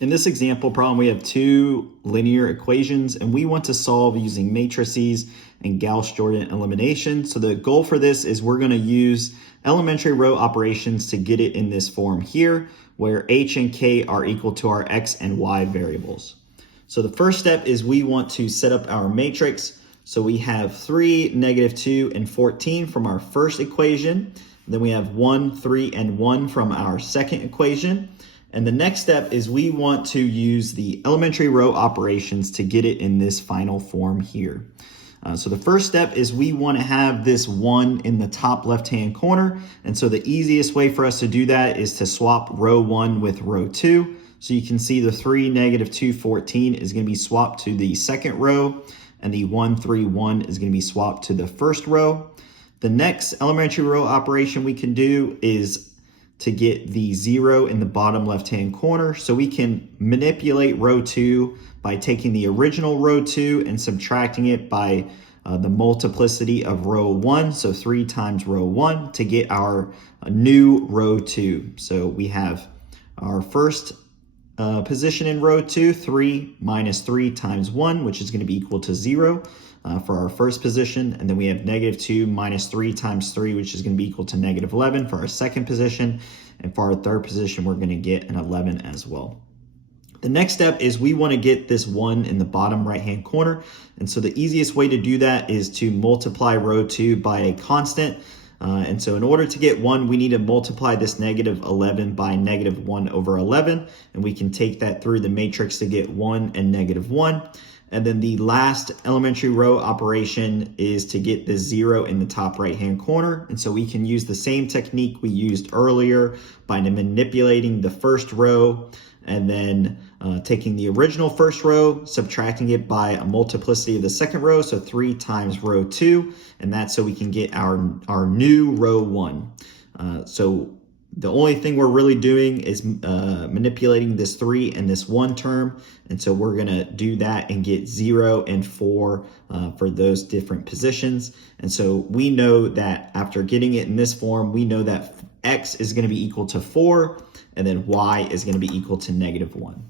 In this example problem, we have two linear equations and we want to solve using matrices and Gauss-Jordan elimination. So the goal for this is we're going to use elementary row operations to get it in this form here, where h and k are equal to our x and y variables. So the first step is we want to set up our matrix. So we have 3, -2, and 14 from our first equation. Then we have 1, 3, and 1 from our second equation. And the next step is we want to use the elementary row operations to get it in this final form here. So the first step is we want to have this 1 in the top left-hand corner. And so the easiest way for us to do that is to swap row 1 with row 2. So you can see the 3, -2, 14 is going to be swapped to the second row, and the 1, 3, 1 is going to be swapped to the first row. The next elementary row operation we can do is to get the 0 in the bottom left-hand corner. So we can manipulate row 2 by taking the original row 2 and subtracting it by the multiplicity of row 1, so 3 times row 1, to get our new row 2. So we have our first position in row 2, 3 minus 3 times 1, which is going to be equal to 0 for our first position. And then we have -2 minus 3 times 3, which is going to be equal to -11 for our second position. And for our third position, we're going to get an 11 as well. The next step is we want to get this 1 in the bottom right-hand corner. And so the easiest way to do that is to multiply row 2 by a constant. And so in order to get 1, we need to multiply this -11 by -1 over 11. And we can take that through the matrix to get 1 and -1. And then the last elementary row operation is to get the 0 in the top right-hand corner. And so we can use the same technique we used earlier by manipulating the first row and then taking the original first row, subtracting it by a multiplicity of the second row, so 3 times row 2, and that's so we can get our new row 1. So the only thing we're really doing is manipulating this 3 and this 1 term, and so we're going to do that and get 0 and 4 for those different positions. And so we know that after getting it in this form, we know that x is going to be equal to 4, and then y is going to be equal to -1.